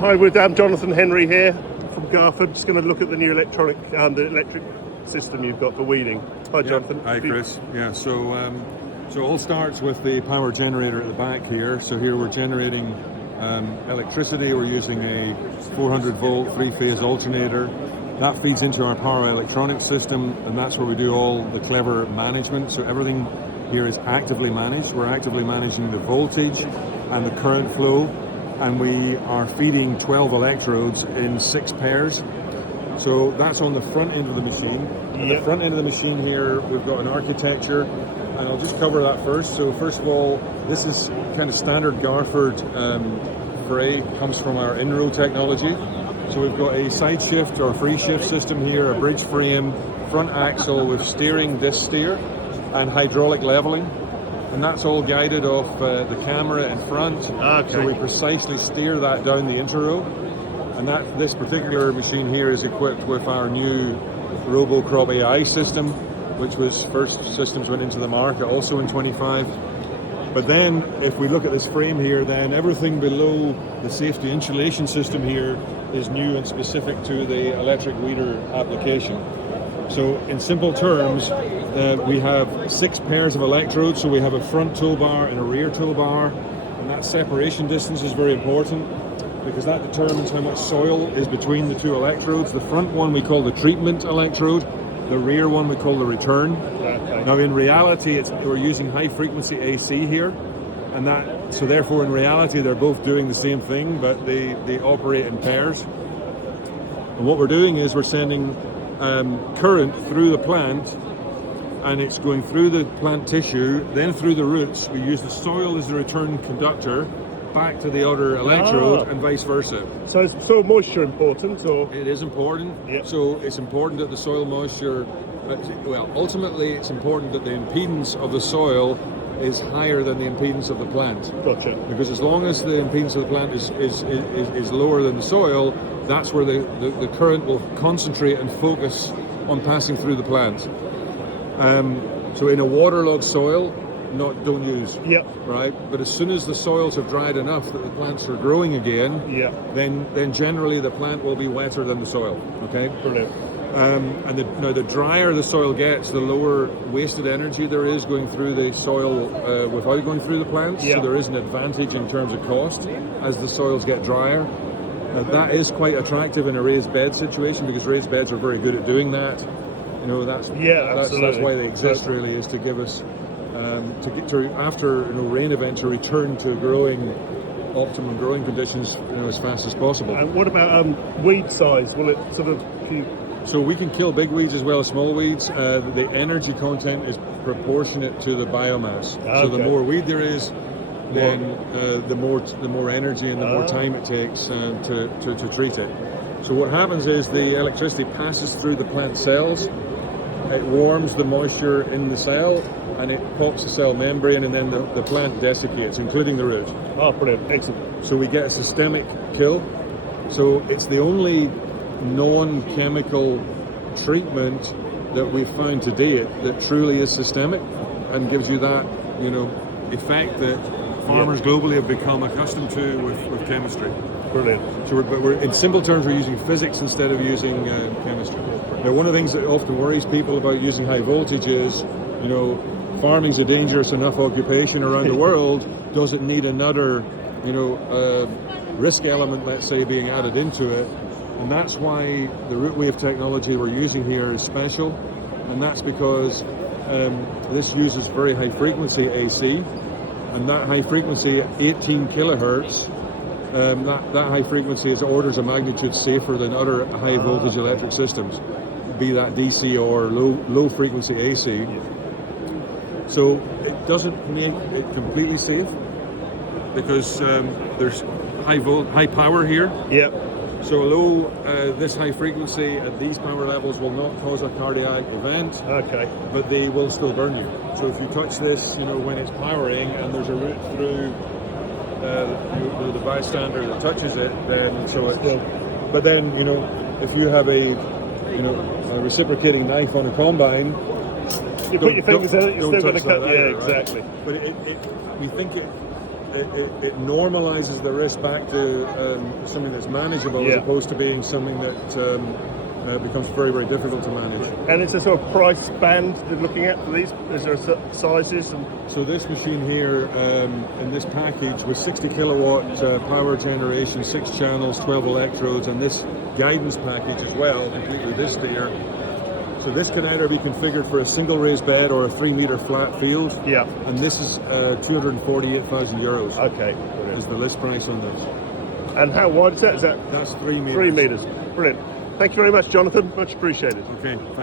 Hi, I'm Jonathan Henry here from Garford. Just going to look at the new the electric system you've got for weeding. Hi, Jonathan. Hi, Chris. Yeah, so it all starts with the power generator at the back here. So here we're generating electricity. We're using a 400 volt three-phase alternator. That feeds into our power electronics system, and that's where we do all the clever management. So everything here is actively managed. We're actively managing the voltage and the current flow, and we are feeding 12 electrodes in 6 pairs. So that's on the front end of the machine. Yep. The front end of the machine here, we've got an architecture, and I'll just cover that first. So first of all, this is kind of standard Garford fray, comes from our in-row technology. So we've got a side shift or free shift system here, a bridge frame, front axle with steering, disc steer, and hydraulic leveling. And that's all guided off the camera in front. Okay. So we precisely steer that down the inter-row. And this particular machine here is equipped with our new RoboCrop AI system, which was first systems went into the market also in 25. But then if we look at this frame here, then everything below the safety insulation system here is new and specific to the electric weeder application. So in simple terms, we have 6 pairs of electrodes. So we have a front toolbar and a rear toolbar, and that separation distance is very important because that determines how much soil is between the 2 electrodes. The front one we call the treatment electrode, the rear one we call the return. Okay. Now in reality, we're using high frequency AC here, and so therefore in reality they're both doing the same thing, but they operate in pairs. And what we're doing is we're sending current through the plant, and it's going through the plant tissue, then through the roots. We use the soil as the return conductor back to the other electrode, and vice versa. So is soil moisture important, or? It is important. Yep. So it's important that the soil moisture, ultimately it's important that the impedance of the soil is higher than the impedance of the plant. Gotcha. Because as long as the impedance of the plant is lower than the soil, that's where the current will concentrate and focus on passing through the plant. So in a waterlogged soil, don't use. Yep. Right. But as soon as the soils have dried enough that the plants are growing again, yep, then generally the plant will be wetter than the soil. Okay. Brilliant. And the drier the soil gets, the lower wasted energy there is going through the soil without going through the plants. Yep. So there is an advantage in terms of cost as the soils get drier. That is quite attractive in a raised bed situation because raised beds are very good at doing that. You know, that's why they exist. Really, is to give us to get to after rain event to return to optimum growing conditions as fast as possible. And what about weed size? Will it sort of? So we can kill big weeds as well as small weeds. The energy content is proportionate to the biomass. Okay. So the more weed there is, then the more energy and the more time it takes to treat it. So what happens is the electricity passes through the plant cells. It warms the moisture in the cell, and it pops the cell membrane, and then the plant desiccates, including the root. Oh, brilliant. Excellent. So we get a systemic kill. So it's the only non-chemical treatment that we've found to date that truly is systemic and gives you that, effect that farmers globally have become accustomed to with chemistry. Brilliant. So in simple terms, we're using physics instead of using chemistry. Now, one of the things that often worries people about using high voltage is, farming's a dangerous enough occupation around the world. Does it need another, risk element, let's say, being added into it? And that's why the root wave technology we're using here is special. And that's because this uses very high frequency AC. And that high frequency, 18 kilohertz, that high frequency is orders of magnitude safer than other high voltage electric systems, be that DC or low frequency AC. So it doesn't make it completely safe because there's high power here. Yep. So although this high frequency at these power levels will not cause a cardiac event, okay, but they will still burn you. So if you touch this, when it's powering and there's a route through the bystander that touches it, then so it's. But then if you have a reciprocating knife on a combine, you put your fingers in it, you're still going to cut. That, yeah, exactly. Right? But we think it normalizes the risk back to something that's manageable, as opposed to being something that becomes very, very difficult to manage. And it's a sort of price band they're looking at for these? Is there sizes? So this machine here, in this package, with 60 kilowatt power generation, 6 channels, 12 electrodes, and this guidance package as well, complete with this steer. So this can either be configured for a single raised bed or a 3 meter flat field. Yeah. And this is 248,000 euros. Okay. Is the list price on this. And how wide is that? That's 3 meters. 3 meters. Brilliant. Thank you very much, Jonathan. Much appreciated. Okay, thank you.